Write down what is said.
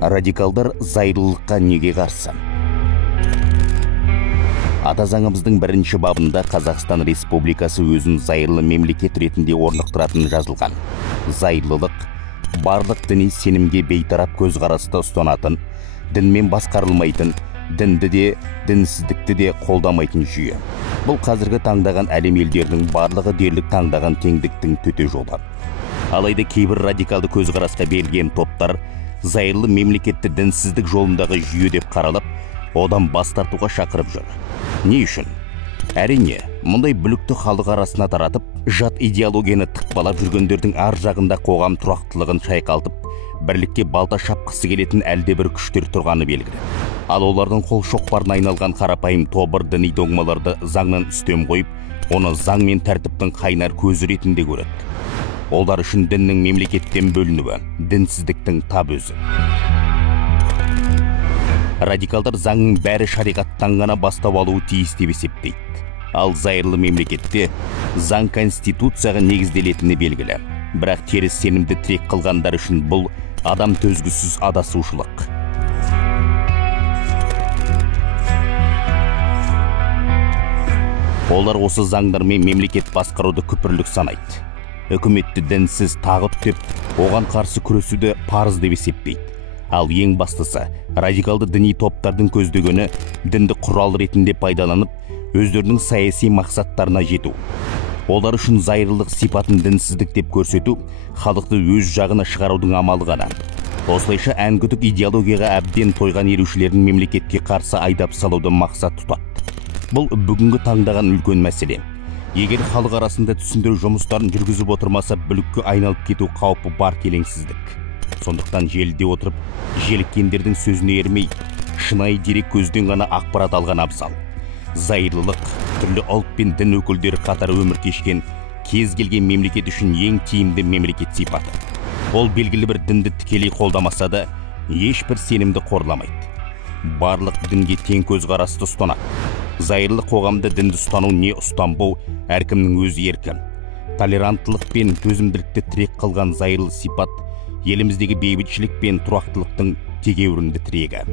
Радикалдар зайырлылыққа неге қарсы? Ата заңымыздың бірінші бабында Қазақстан Республикасы өзін зайырлы мемлекет ретінде орнықтыратын жазылған. Зайырлылық барлық діни сенімге бейтарап көзқарасты ұстанатын, дінмен басқарылмайтын, дінді де, дінсіздікті де қолдамайтын жүйе. Бұл қазіргі таңдаған әлем елдерінің барлығы дерлік таңдаған теңдіктің төте жолы. Алайда кейбір радикалды көзқарасқа берілген топтар зайырлы мемлекетті дінсіздік жолындағы жүйе деп қаралып, одан бас тартуға шақырып жүр. Не үшін? Әрине, мұндай бүлікті халық арасына таратып, жат идеологияны тықпалап жүргендердің ар жағында қоғам тұрақтылығын шайқалтып, бірлікке балта шапқысы келетін әлде бір күштер тұрғаны белгілі. Ал олардың қол шоқпарына айналған қарапайым тобыр діни догмаларды заңнан үстем қойып, оны заң мен тәртіптің қайнар көзі ретінде көреді. Олар үшін діннің мемлекеттен бөлінуі, дінсіздіктің тап өзі. Радикалдар заңның бәрі шариғаттан ғана бастау алуы тиіс деп есептейді. Ал зайырлы мемлекетте заң конституцияға негізделетіні белгілі. Бірақ теріс сенімді тірек қылғандар үшін бұл адам төзгісіз адасушылық. Олар осы заңдармен мемлекет басқаруды күпірлік санайды. Үкіметті дінсіз тағып деп, оған қарсы күресуді парыз деп есептейді. Ал ең бастысы, радикалды діни топтардың көздегені дінді құрал ретінде пайдаланып, өздерінің саяси мақсаттарына жету. Олар үшін зайырлық сипатын дінсіздік деп көрсету, халықты өз жағына шығарудың амалы ғана. Осылайша әңгүтік идеологияға әбден тойған ерушілердің мемлекетке қарсы айдап салуды мақсат тұтады. Бұл бүгінгі таңдаған үлкен мәселе. Егер халық арасында түсіндіру жұмыстарын жүргізіп отырмаса, бүлікке айналып кету қаупі бар келеңсіздік. Сондықтан желіде отырып, желіккендердің сөзіне ермей, шынайы дерек көзден ғана ақпарат алған абзал. Зайырлылық, түрлі ұлт пен дін өкілдері қатар өмір кешкен кез келген мемлекет үшін ең тиімді мемлекет сипаты. Ол белгілі бір дінді тікелей қолдамаса да, ешбір сенімді қорламайды. Барлық дінге тең көзқарасты ұстанады. Зайырлы қоғамда дінді ұстану не ұстанбау әркімнің өз еркі. Толеранттылық пен төзімділікті тірек қылған зайырлы сипат еліміздегі бейбітшілік пен тұрақтылықтың тегеурінді тірегі.